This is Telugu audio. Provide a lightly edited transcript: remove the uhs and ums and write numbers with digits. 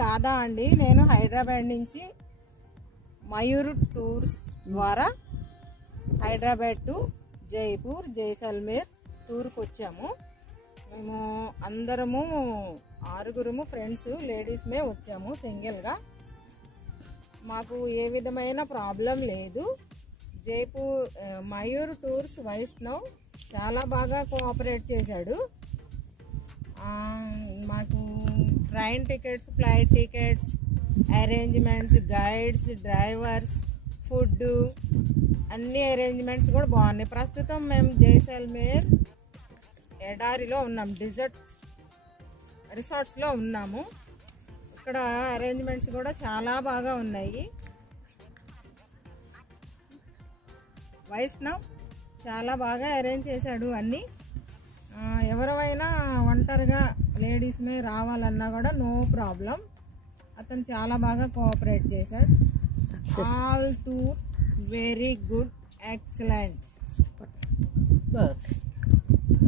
రాధా అండి. నేను హైదరాబాద్ నుంచి మయూర్ టూర్స్ ద్వారా హైదరాబాద్ టు జైపూర్ జైసల్మేర్ టూర్కి వచ్చాము. మేము అందరము 6 ఫ్రెండ్స్ లేడీస్మే వచ్చాము సింగిల్గా. మాకు ఏ విధమైన ప్రాబ్లం లేదు. జైపూర్ మయూర్ టూర్స్ వైష్ణవ్ చాలా బాగా కోఆపరేట్ చేశాడు. మాకు train tickets, flight tickets, arrangements, guides, drivers, food అన్ని అరేంజ్మెంట్స్ కూడా బాగున్నాయి. ప్రస్తుతం మేము జైసల్మేర్ ఎడారిలో ఉన్నాం, డిజర్ట్ రిసార్ట్స్లో ఉన్నాము. ఇక్కడ అరేంజ్మెంట్స్ కూడా చాలా బాగా ఉన్నాయి. వైష్ణవ్ చాలా బాగా అరేంజ్ చేశాడు అన్నీ. ఎవరైనా ఒంటరిగా లేడీస్మే రావాలన్నా కూడా నో ప్రాబ్లం. అతను చాలా బాగా కోఆపరేట్ చేశాడు. All tour very good, excellent. Super work.